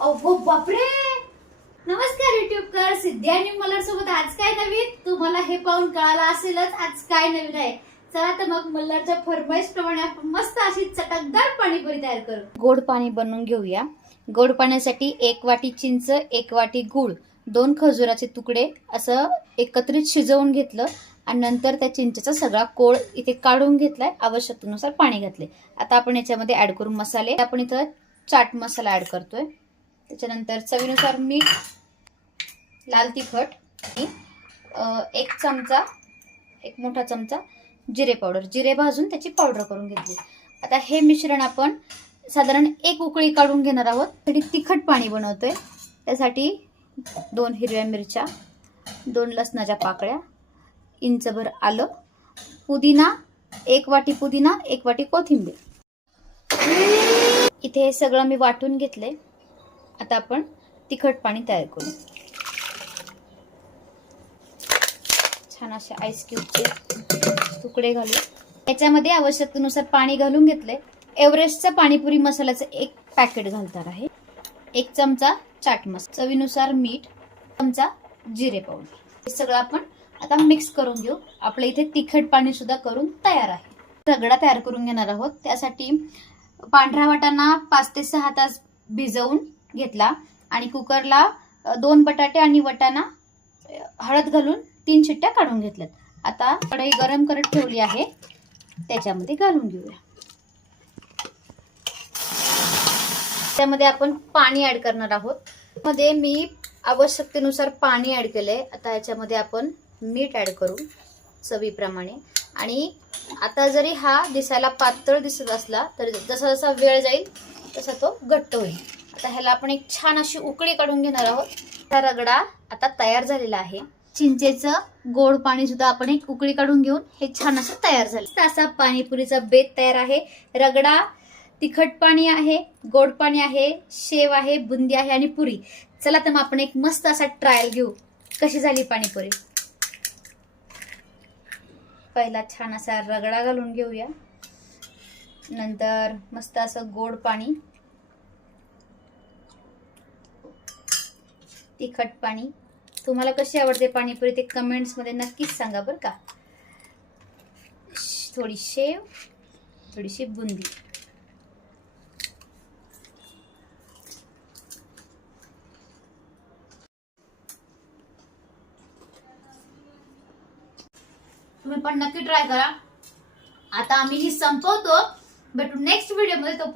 अहो बापरे! नमस्कार युट्यूबकर सिद्धी आणि मल्हार सोबत आज काय नवीन? तुम्हाला हे पाहून कळालं असेलच आज काय नवीन आहे? चला तर मग मल्हारच्या फरमाईश प्रमाणे आपण मस्त अशी चटकदार पाणीपुरी तयार करू. गोड पाणी बनवून घेऊया. गोड पाण्यासाठी एक वाटी चिंच एक वाटी गुळ दोन खजुराचे तुकडे असं एकत्रित शिजवून घेतलं आणि नंतर त्या चिंचेचा सगळा कोळ इथे काढून घेतलाय आवश्यकतेनुसार पाणी घातले आता आपण याच्यामध्ये ऍड करू मसाले. आपण इथं चाट मसाला ऍड करतोय. त्याच्यानंतर चवीनुसार मीठ लाल तिखट आणि एक चमचा एक मोठा चमचा जिरे पावडर. जिरे भाजून त्याची पावडर करून घेतली. आता हे मिश्रण आपण साधारण एक उकळी काढून घेणार आहोत. तरी तिखट पाणी बनवतोय. त्यासाठी दोन हिरव्या मिरच्या दोन लसणाच्या पाकळ्या इंचभर आलं पुदिना एक वाटी पुदिना एक वाटी कोथिंबीर. इथे हे सगळं मी वाटून घेतलंय. आता आपण तिखट पाणी तयार करू. छान असे आईस क्यूबचे तुकडे घालू याच्यामध्ये आवश्यकतेनुसार पाणी घालून घेतलंय एव्हरेस्टचा पाणीपुरी मसाल्याचं एक पॅकेट घालणार आहे. एक चमचा चाट मसाला. चवीनुसार मीठ चमचा जिरे पावडर. हे सगळं आपण आता मिक्स करून घेऊ. आपलं इथे तिखट पाणी सुद्धा करून तयार आहे. रगडा तयार करून घेणार आहोत. त्यासाठी पांढरा वाटाणा पाच ते सहा तास भिजवून घेतला आणि कुकरला दोन बटाटे आणि वटाणा हळद घालून तीन शिट्ट्या काढून घेतल्यात. आता कढई गरम करत ठेवली आहे. त्याच्यामध्ये घालून घेऊया. त्यामध्ये आपण पाणी ऍड करणार आहोत. मध्ये मी आवश्यकतेनुसार पाणी ऍड केलंय. आता याच्यामध्ये आपण मीठ ऍड करू चवीप्रमाणे. आणि आता जरी हा दिसायला पातळ दिसत असला तर जसा जसा वेळ जाईल तसा तो घट्ट होईल. आता ह्याला आपण एक छान अशी उकळी काढून घेणार आहोत. हा रगडा आता तयार झालेला आहे. चिंचेचं गोड पाणी सुद्धा आपण एक उकळी काढून घेऊन हे छान असं तयार झालं. असा पाणीपुरीचा बेत तयार आहे. रगडा तिखट पाणी आहे गोड पाणी आहे शेव आहे बुंदी आहे आणि पुरी. चला तर मग आपण एक मस्त असा ट्रायल घेऊ. कशी झाली पाणीपुरी? पहिला छान असा रगडा घालून घेऊया. नंतर मस्त असं गोड पाणी. तिखट पाणी. तुम्हाला कशी आवडते पाणीपुरी ते कमेंट्समध्ये नक्कीच सांगा बरं का. थोडी शेव थोडीशी बुंदी. तुम्ही पण नक्की ट्राय करा. आता आम्ही ही संपवतो भेटू नेक्स्ट व्हिडिओमध्ये तो